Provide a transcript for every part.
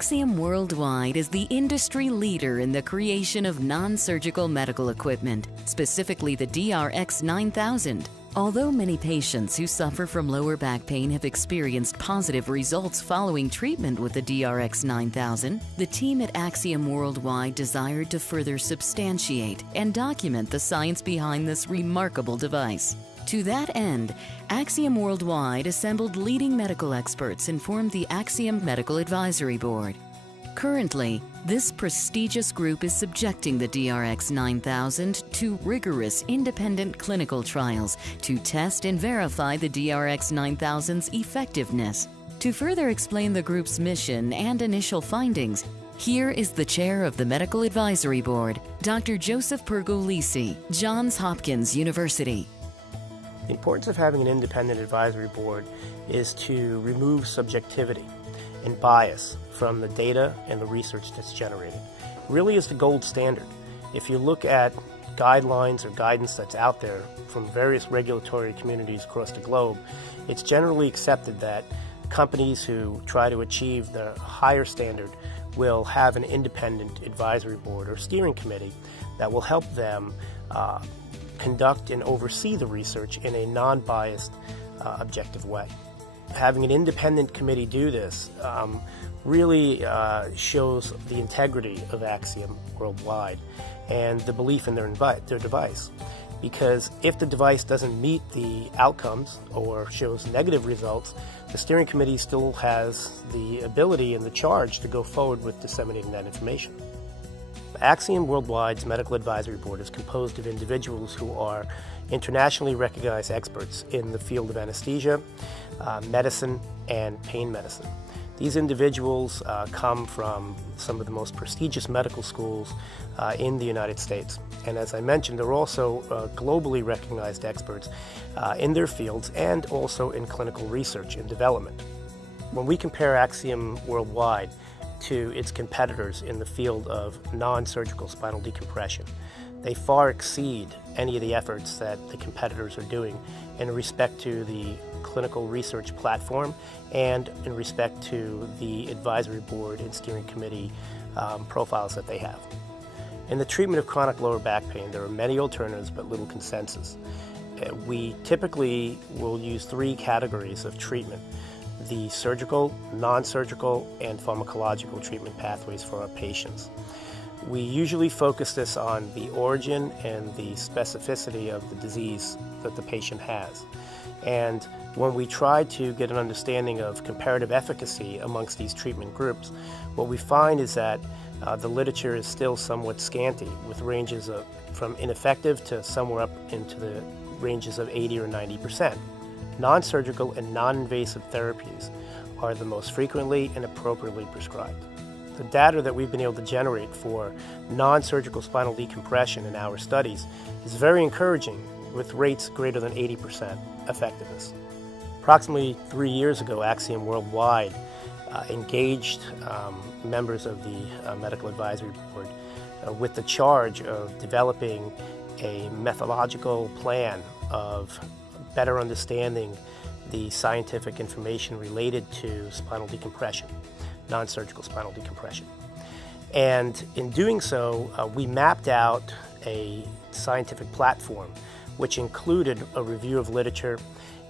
Axiom Worldwide is the industry leader in the creation of non-surgical medical equipment, specifically the DRX9000. Although many patients who suffer from lower back pain have experienced positive results following treatment with the DRX9000, the team at Axiom Worldwide desired to further substantiate and document the science behind this remarkable device. To that end, Axiom Worldwide assembled leading medical experts and formed the ExciteMedical Advisory Board. Currently, this prestigious group is subjecting the DRX9000 to rigorous independent clinical trials to test and verify the DRX9000's effectiveness. To further explain the group's mission and initial findings, here is the chair of the Medical Advisory Board, Dr. Joseph Pergolisi, Johns Hopkins University. The importance of having an independent advisory board is to remove subjectivity and bias from the data and the research that's generated. It really is the gold standard. If you look at guidelines or guidance that's out there from various regulatory communities across the globe, it's generally accepted that companies who try to achieve the higher standard will have an independent advisory board or steering committee that will help them conduct and oversee the research in a non-biased, objective way. Having an independent committee do this really shows the integrity of Axiom Worldwide and the belief in their device. Because if the device doesn't meet the outcomes or shows negative results, the steering committee still has the ability and the charge to go forward with disseminating that information. Axiom Worldwide's Medical Advisory Board is composed of individuals who are internationally recognized experts in the field of anesthesia, medicine, and pain medicine. These individuals come from some of the most prestigious medical schools in the United States. And as I mentioned, they're also globally recognized experts in their fields and also in clinical research and development. When we compare Axiom Worldwide to its competitors in the field of non-surgical spinal decompression, they far exceed any of the efforts that the competitors are doing in respect to the clinical research platform and in respect to the advisory board and steering committee profiles that they have. In the treatment of chronic lower back pain, there are many alternatives but little consensus. We typically will use three categories of treatment: the surgical, non-surgical, and pharmacological treatment pathways for our patients. We usually focus this on the origin and the specificity of the disease that the patient has. And when we try to get an understanding of comparative efficacy amongst these treatment groups, what we find is that the literature is still somewhat scanty, with ranges of from ineffective to somewhere up into the ranges of 80 or 90%. Non-surgical and non-invasive therapies are the most frequently and appropriately prescribed. The data that we've been able to generate for non-surgical spinal decompression in our studies is very encouraging, with rates greater than 80% effectiveness. Approximately 3 years ago, Axiom Worldwide engaged members of the Medical Advisory Board with the charge of developing a methodological plan of better understanding the scientific information related to spinal decompression, non-surgical spinal decompression. And in doing so, we mapped out a scientific platform which included a review of literature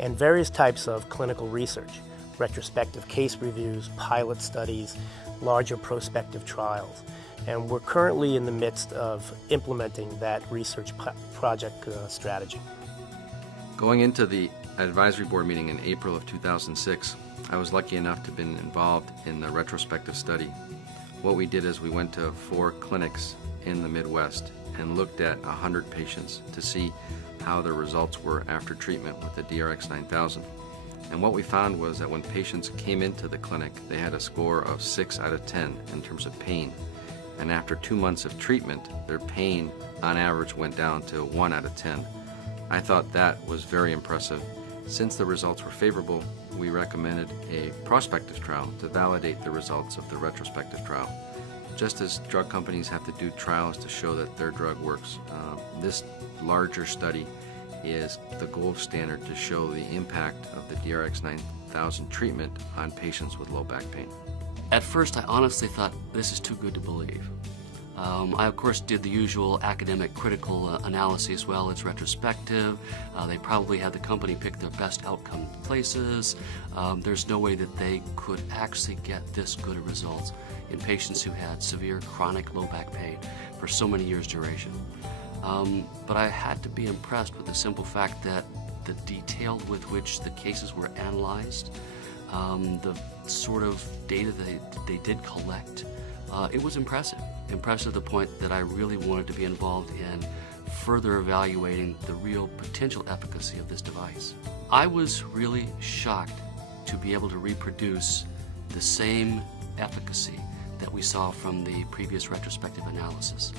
and various types of clinical research, retrospective case reviews, pilot studies, larger prospective trials. And we're currently in the midst of implementing that research project strategy. Going into the advisory board meeting in April of 2006, I was lucky enough to have been involved in the retrospective study. What we did is we went to 4 clinics in the Midwest and looked at 100 patients to see how their results were after treatment with the DRX9000. And what we found was that when patients came into the clinic, they had a score of 6 out of 10 in terms of pain. And after 2 months of treatment, their pain on average went down to 1 out of 10. I thought that was very impressive. Since the results were favorable, we recommended a prospective trial to validate the results of the retrospective trial. Just as drug companies have to do trials to show that their drug works, this larger study is the gold standard to show the impact of the DRX9000 treatment on patients with low back pain. At first, I honestly thought, this is too good to believe. I, of course, did the usual academic critical analysis as well. It's retrospective. They probably had the company pick their best outcome places. There's no way that they could actually get this good of results in patients who had severe chronic low back pain for so many years' duration. But I had to be impressed with the simple fact that the detail with which the cases were analyzed, the sort of data they did collect, it was impressive. Impressive to the point that I really wanted to be involved in further evaluating the real potential efficacy of this device. I was really shocked to be able to reproduce the same efficacy that we saw from the previous retrospective analysis.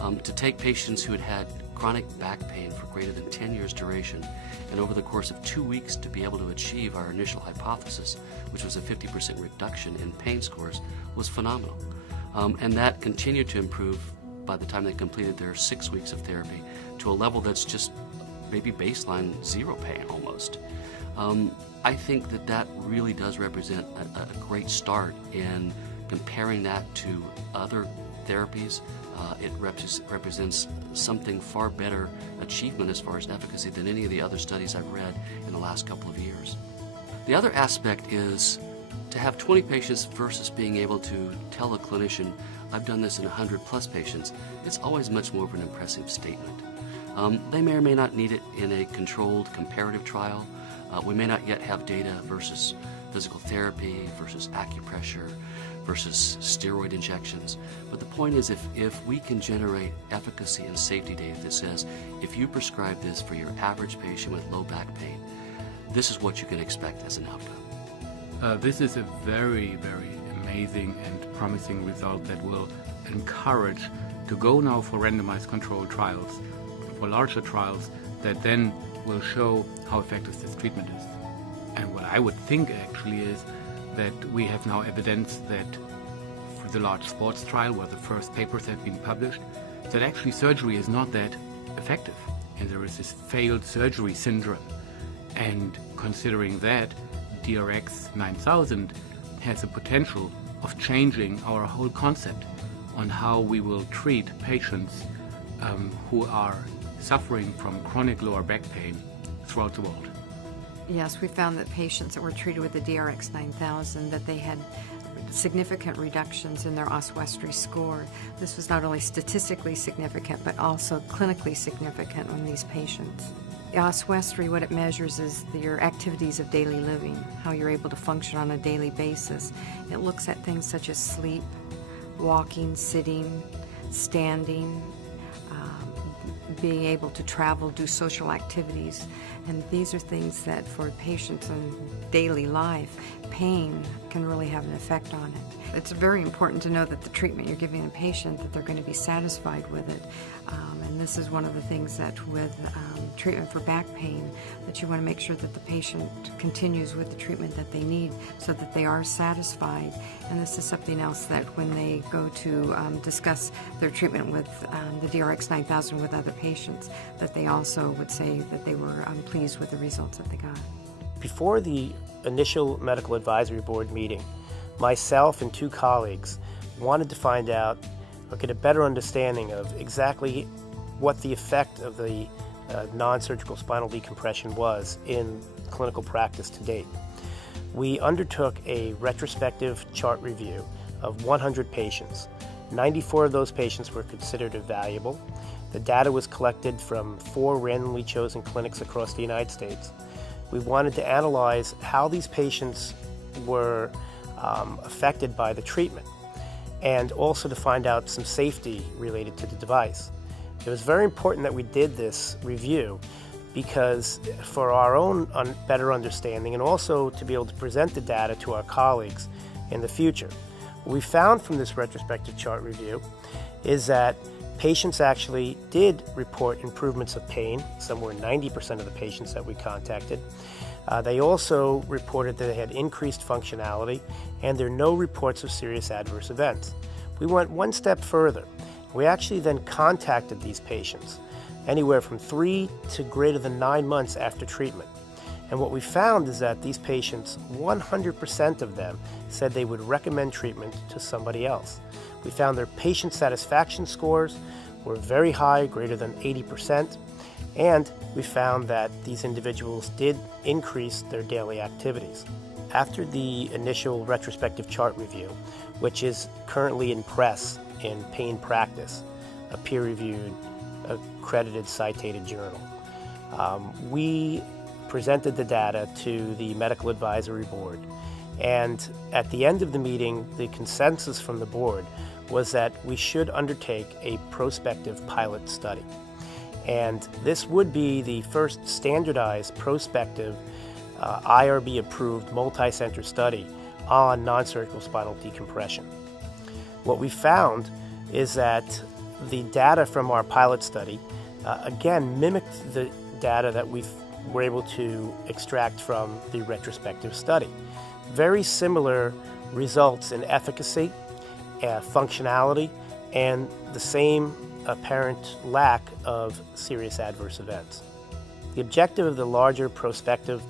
To take patients who had had chronic back pain for greater than 10 years duration, and over the course of 2 weeks to be able to achieve our initial hypothesis, which was a 50% reduction in pain scores, was phenomenal. And that continued to improve by the time they completed their 6 weeks of therapy to a level that's just maybe baseline zero pain almost. I think that that really does represent a great start in comparing that to other therapies. It represents something far better achievement as far as efficacy than any of the other studies I've read in the last couple of years. The other aspect is to have 20 patients versus being able to tell a clinician, I've done this in 100 plus patients. It's always much more of an impressive statement. They may or may not need it in a controlled comparative trial. We may not yet have data versus physical therapy versus acupressure versus steroid injections. But the point is, if we can generate efficacy and safety data that says, if you prescribe this for your average patient with low back pain, this is what you can expect as an outcome. This is a very, very amazing and promising result that will encourage to go now for randomized controlled trials, for larger trials that then will show how effective this treatment is. And what I would think actually is that we have now evidence that for the large sports trial where the first papers have been published, that actually surgery is not that effective. And there is this failed surgery syndrome. And considering that, DRX9000 has the potential of changing our whole concept on how we will treat patients who are suffering from chronic lower back pain throughout the world. Yes, we found that patients that were treated with the DRX9000, that they had significant reductions in their Oswestry score. This was not only statistically significant, but also clinically significant on these patients. The Oswestry, what it measures is your activities of daily living, how you're able to function on a daily basis. It looks at things such as sleep, walking, sitting, standing, being able to travel, do social activities. And these are things that for patients in daily life, pain can really have an effect on it. It's very important to know that the treatment you're giving a patient, that they're going to be satisfied with it. And this is one of the things that with treatment for back pain, that you want to make sure that the patient continues with the treatment that they need so that they are satisfied. And this is something else that when they go to discuss their treatment with the DRX9000 with other patients, that they also would say that they were pleased with the results that they got. Before the initial medical advisory board meeting, myself and 2 colleagues wanted to find out or get a better understanding of exactly what the effect of the non-surgical spinal decompression was in clinical practice to date. We undertook a retrospective chart review of 100 patients. 94 of those patients were considered evaluable. The data was collected from 4 randomly chosen clinics across the United States. We wanted to analyze how these patients were affected by the treatment, and also to find out some safety related to the device. It was very important that we did this review because for our own better understanding and also to be able to present the data to our colleagues in the future. What we found from this retrospective chart review is that patients actually did report improvements of pain, somewhere 90% of the patients that we contacted. They also reported that they had increased functionality, and there are no reports of serious adverse events. We went one step further. We actually then contacted these patients anywhere from 3 to greater than 9 months after treatment. And what we found is that these patients, 100% of them, said they would recommend treatment to somebody else. We found their patient satisfaction scores were very high, greater than 80%, and we found that these individuals did increase their daily activities. After the initial retrospective chart review, which is currently in press in Pain Practice, a peer-reviewed, accredited, cited journal, we presented the data to the Medical Advisory Board. And at the end of the meeting, the consensus from the board was that we should undertake a prospective pilot study. And this would be the first standardized prospective IRB-approved multi-center study on non-surgical spinal decompression. What we found is that the data from our pilot study, again, mimicked the data that we were able to extract from the retrospective study. Very similar results in efficacy, functionality, and the same apparent lack of serious adverse events. The objective of the larger prospective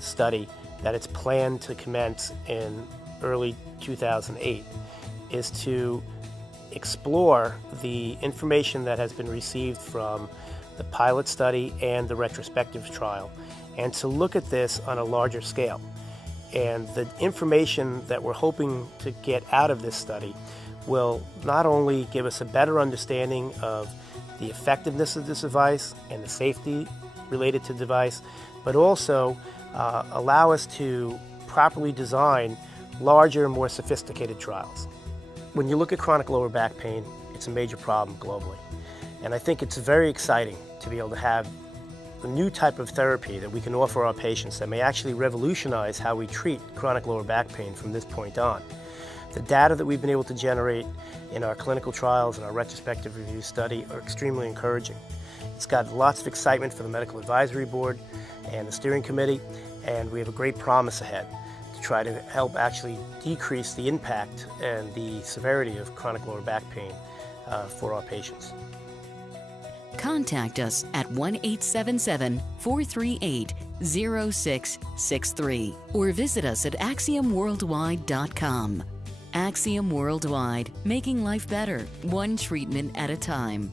study that it's planned to commence in early 2008 is to explore the information that has been received from the pilot study and the retrospective trial, and to look at this on a larger scale. And the information that we're hoping to get out of this study will not only give us a better understanding of the effectiveness of this device and the safety related to the device, but also allow us to properly design larger, more sophisticated trials. When you look at chronic lower back pain, it's a major problem globally. And I think it's very exciting to be able to have a new type of therapy that we can offer our patients that may actually revolutionize how we treat chronic lower back pain from this point on. The data that we've been able to generate in our clinical trials and our retrospective review study are extremely encouraging. It's got lots of excitement for the Medical Advisory Board and the Steering Committee, and we have a great promise ahead to try to help actually decrease the impact and the severity of chronic lower back pain for our patients. Contact us at 1-877-438-0663 or visit us at axiomworldwide.com. Axiom Worldwide, making life better, one treatment at a time.